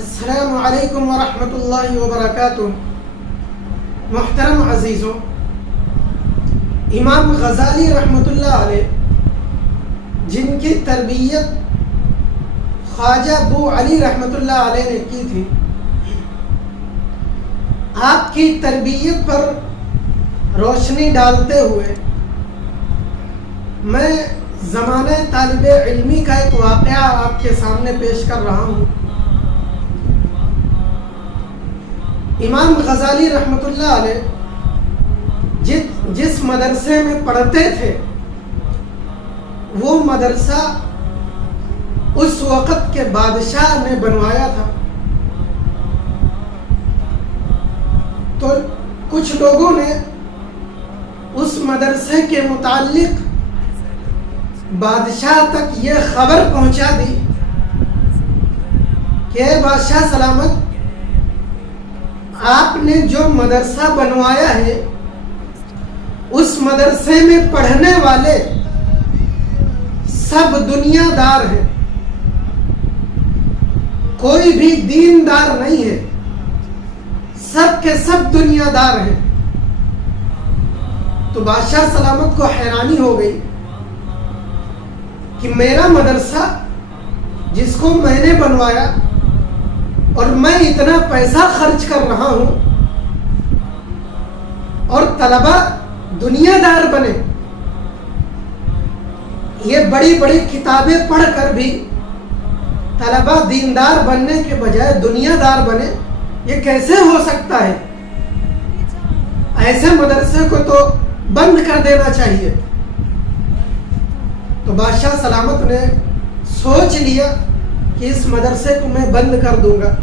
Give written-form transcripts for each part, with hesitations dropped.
السلام علیکم ورحمۃ اللہ وبرکاتہ۔ محترم عزیزوں، امام غزالی رحمۃ اللہ علیہ، جن کی تربیت خواجہ ابو علی رحمۃ اللہ علیہ نے کی تھی، آپ کی تربیت پر روشنی ڈالتے ہوئے میں زمانہ طالب علمی کا ایک واقعہ آپ کے سامنے پیش کر رہا ہوں۔ امام غزالی رحمۃ اللہ علیہ جس مدرسے میں پڑھتے تھے، وہ مدرسہ اس وقت کے بادشاہ نے بنوایا تھا۔ تو کچھ لوگوں نے اس مدرسے کے متعلق بادشاہ تک یہ خبر پہنچا دی کہ اے بادشاہ سلامت، آپ نے جو مدرسہ بنوایا ہے، اس مدرسے میں پڑھنے والے سب دنیا دار ہیں، کوئی بھی دیندار نہیں ہے، سب کے سب دنیا دار ہیں۔ تو بادشاہ سلامت کو حیرانی ہو گئی کہ میرا مدرسہ جس کو میں نے بنوایا اور میں اتنا پیسہ خرچ کر رہا ہوں، اور طلبہ دنیا دار بنے، یہ بڑی بڑی کتابیں پڑھ کر بھی طلبہ دیندار بننے کے بجائے دنیا دار بنے، یہ کیسے ہو سکتا ہے؟ ایسے مدرسے کو تو بند کر دینا چاہیے۔ تو بادشاہ سلامت نے سوچ لیا کہ اس مدرسے کو میں بند کر دوں گا،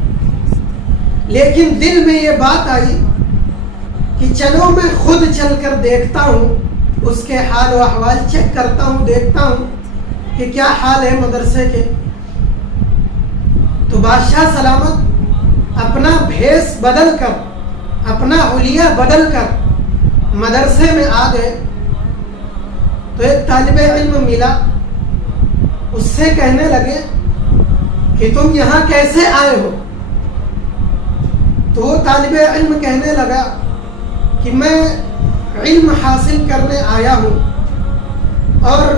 لیکن دل میں یہ بات آئی کہ چلو میں خود چل کر دیکھتا ہوں، اس کے حال و احوال چیک کرتا ہوں، دیکھتا ہوں کہ کیا حال ہے مدرسے کے۔ تو بادشاہ سلامت اپنا بھیس بدل کر، اپنا حلیہ بدل کر مدرسے میں آ گئے۔ تو ایک طالب علم ملا، اس سے کہنے لگے کہ تم یہاں کیسے آئے ہو؟ تو وہ طالب علم کہنے لگا کہ میں علم حاصل کرنے آیا ہوں، اور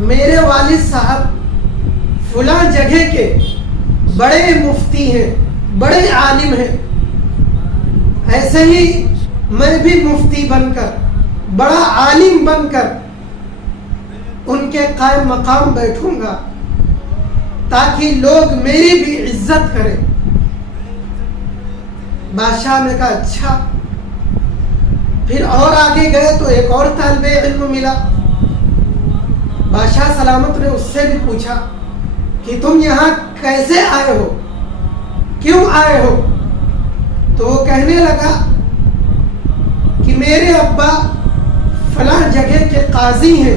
میرے والد صاحب فلاں جگہ کے بڑے مفتی ہیں، بڑے عالم ہیں، ایسے ہی میں بھی مفتی بن کر، بڑا عالم بن کر ان کے قائم مقام بیٹھوں گا تاکہ لوگ میری بھی عزت کریں۔ بادشاہ نے کہا اچھا۔ پھر اور آگے گئے تو ایک اور طالب علم ملا، بادشاہ سلامت نے اس سے بھی پوچھا کہ تم یہاں کیسے آئے ہو، کیوں آئے ہو؟ تو وہ کہنے لگا کہ میرے ابا فلاں جگہ کے قاضی ہیں،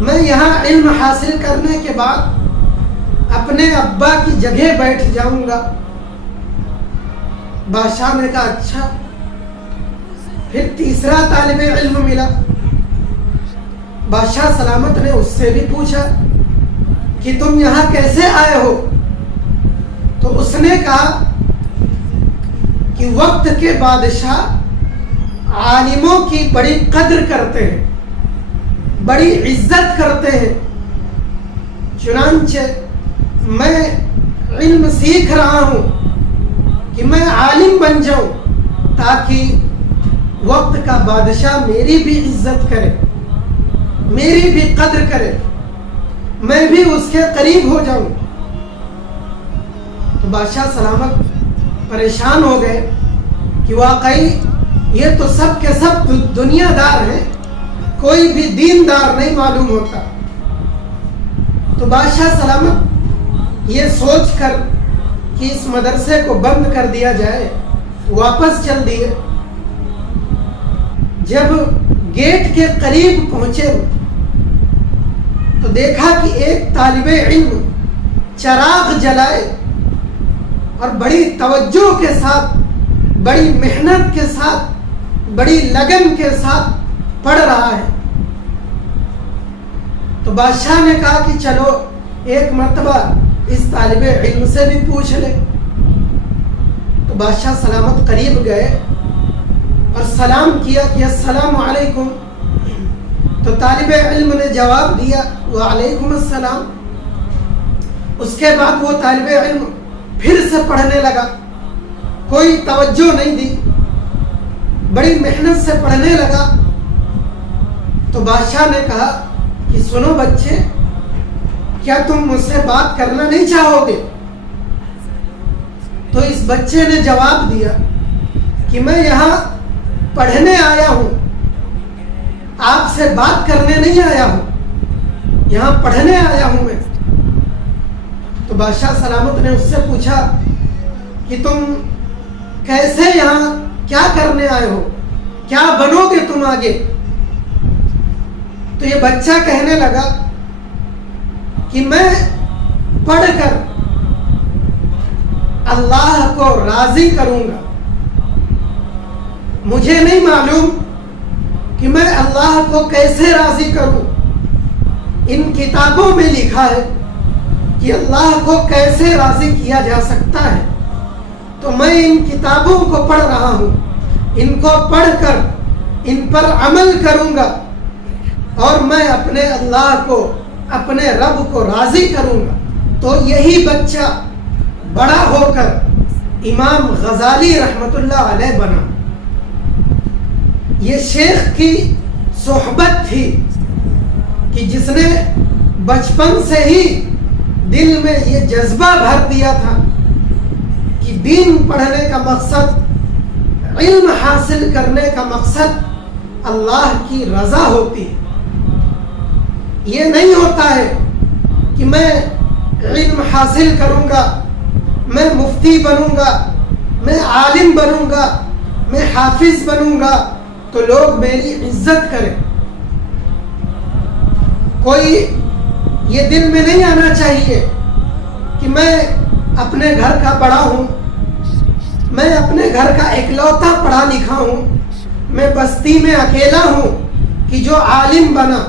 میں یہاں علم حاصل کرنے کے بعد اپنے ابا کی جگہ بیٹھ جاؤں گا۔ بادشاہ نے کہا اچھا۔ پھر تیسرا طالب علم ملا، بادشاہ سلامت نے اس سے بھی پوچھا کہ تم یہاں کیسے آئے ہو؟ تو اس نے کہا کہ وقت کے بادشاہ عالموں کی بڑی قدر کرتے ہیں، بڑی عزت کرتے ہیں، چنانچہ میں علم سیکھ رہا ہوں کہ میں عالم بن جاؤں تاکہ وقت کا بادشاہ میری بھی عزت کرے، میری بھی قدر کرے، میں بھی اس کے قریب ہو جاؤں۔ تو بادشاہ سلامت پریشان ہو گئے کہ واقعی یہ تو سب کے سب دنیا دار ہیں، کوئی بھی دیندار نہیں معلوم ہوتا۔ تو بادشاہ سلامت یہ سوچ کر کہ اس مدرسے کو بند کر دیا جائے، واپس چل دیے۔ جب گیٹ کے قریب پہنچے تو دیکھا کہ ایک طالب علم چراغ جلائے اور بڑی توجہ کے ساتھ، بڑی محنت کے ساتھ، بڑی لگن کے ساتھ پڑھ رہا ہے۔ تو بادشاہ نے کہا کہ چلو ایک مرتبہ اس طالب علم سے بھی پوچھ لے۔ تو بادشاہ سلامت قریب گئے اور سلام کیا کہ السلام علیکم۔ تو طالب علم نے جواب دیا وعلیکم السلام۔ اس کے بعد وہ طالب علم پھر سے پڑھنے لگا، کوئی توجہ نہیں دی، بڑی محنت سے پڑھنے لگا۔ تو بادشاہ نے کہا کہ سنو بچے، کیا تم مجھ سے بات کرنا نہیں چاہو گے؟ تو اس بچے نے جواب دیا کہ میں یہاں پڑھنے آیا ہوں، آپ سے بات کرنے نہیں آیا ہوں، یہاں پڑھنے آیا ہوں میں۔ تو بادشاہ سلامت نے اس سے پوچھا کہ تم کیسے یہاں کیا کرنے آئے ہو، کیا بنو گے تم آگے؟ تو یہ بچہ کہنے لگا کہ میں پڑھ کر اللہ کو راضی کروں گا۔ مجھے نہیں معلوم کہ میں اللہ کو کیسے راضی کروں۔ ان کتابوں میں لکھا ہے کہ اللہ کو کیسے راضی کیا جا سکتا ہے، تو میں ان کتابوں کو پڑھ رہا ہوں، ان کو پڑھ کر ان پر عمل کروں گا اور میں اپنے اللہ کو، اپنے رب کو راضی کروں گا۔ تو یہی بچہ بڑا ہو کر امام غزالی رحمت اللہ علیہ بنا۔ یہ شیخ کی صحبت تھی کہ جس نے بچپن سے ہی دل میں یہ جذبہ بھر دیا تھا کہ دین پڑھنے کا مقصد، علم حاصل کرنے کا مقصد اللہ کی رضا ہوتی ہے۔ یہ نہیں ہوتا ہے کہ میں علم حاصل کروں گا، میں مفتی بنوں گا، میں عالم بنوں گا، میں حافظ بنوں گا تو لوگ میری عزت کریں۔ کوئی یہ دل میں نہیں آنا چاہیے کہ میں اپنے گھر کا بڑا ہوں، میں اپنے گھر کا اکلوتا پڑھا لکھا ہوں، میں بستی میں اکیلا ہوں کہ جو عالم بنا،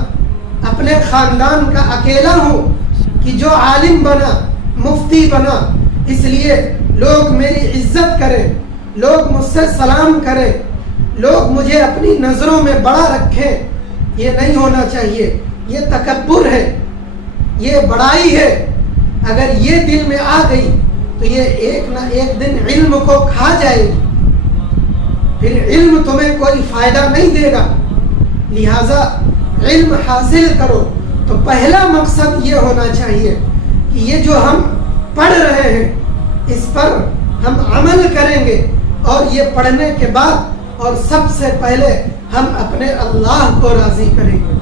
اپنے خاندان کا اکیلا ہوں کہ جو عالم بنا، مفتی بنا، اس لیے لوگ میری عزت کریں، لوگ مجھ سے سلام کریں، لوگ مجھے اپنی نظروں میں بڑا رکھیں۔ یہ نہیں ہونا چاہیے، یہ تکبر ہے، یہ بڑائی ہے۔ اگر یہ دل میں آ گئی تو یہ ایک نہ ایک دن علم کو کھا جائے گی، پھر علم تمہیں کوئی فائدہ نہیں دے گا۔ لہذا علم حاصل کرو تو پہلا مقصد یہ ہونا چاہیے کہ یہ جو ہم پڑھ رہے ہیں اس پر ہم عمل کریں گے، اور یہ پڑھنے کے بعد اور سب سے پہلے ہم اپنے اللہ کو راضی کریں گے۔